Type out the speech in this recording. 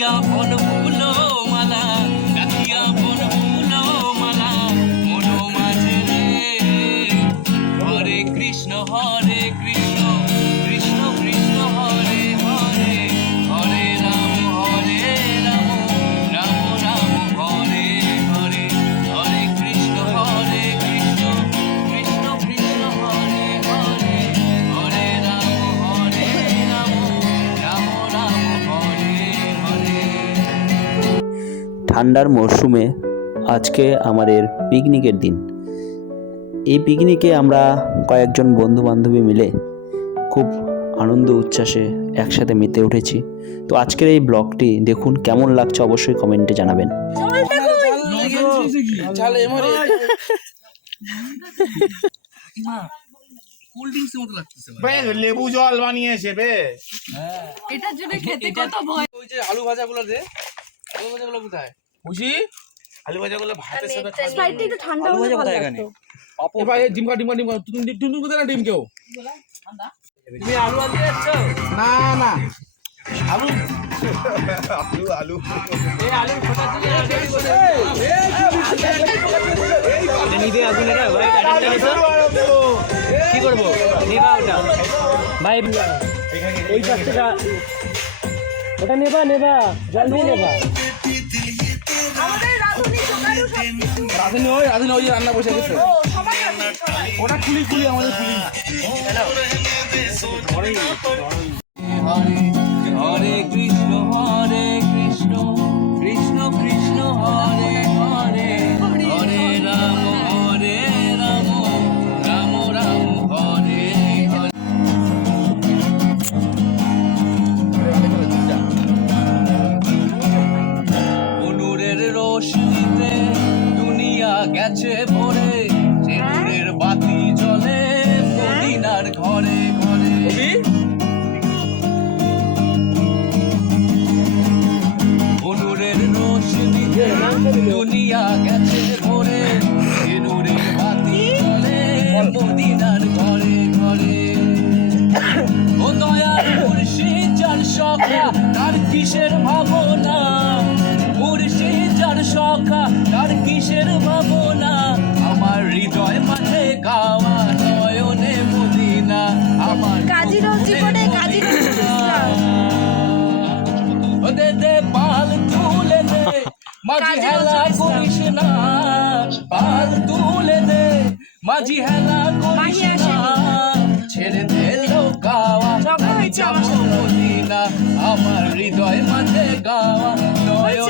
গাথিয়া বন ফুল মালা ঠান্ডার মরশুমে আজকে আমাদের পিকনিকের দিন। এই পিকনিকে আমরা কয়েকজন বন্ধু বান্ধবী মিলে খুব আনন্দ উচ্ছ্বাসে একসাথে মেতে উঠেছি। তো আজকের এই ব্লগটি দেখুন কেমন লাগছে অবশ্যই কমেন্টে জানাবেন। লেবু জল বানিয়েছে বে। এটার জন্য খেতে কত ভয়। ওই যে আলু ভাজা গুলো দে। আলু ভাজা কোথায় বুঝি আলু ভাজা ভাতের সাথে স্প্রাইটটা একটু ঠান্ডা হলে ভালো লাগতো এ ভাই ডিম কা ডিম কা ডিম কা তুমি ডিম কোথায় না ডিম কেউ তুমি আলু আনতে যাচ্ছো না না আলু এই আলুর খোসা দিয়ে রেডি আগুন এটা ভাই কি করব নেবা ওটা ভাই ওই পাশ থেকে ওটা নেবা নেবা জলদি দিয়ে নেবা। আমাদের রাধুনি ওই রাধুনি ওই রান্না বসে গেছে। ওটা খুলি খুলি আমাদের খুলি হরে হরে হরে রোশনিতে দুনিয়া গেছে ভরে যে বাতি জ্বলে মদিনার ঘরে ঘরে। অনুরের রোশনিতে দুনিয়া গেছে ভরে যে বাতি জ্বলে মদিনার ঘরে ঘরে। ও দয়ার মুর্শিদ যার সখা তার কিসের যার সখা তার কিসের ভাবনা? আমার হৃদয় মাঝে গাওয়া নয়নে মদিনা আমার কাজী জীবনে কাজী দে দে পাল তুলে দে মাঝি হেলা করিস না। পাল তুলে দে মাঝি হেলা করিস না। ছেড়ে দে লোকাওয়া আমার মদিনা। আমার হৃদয় মাঝে গাওয়া নয়নে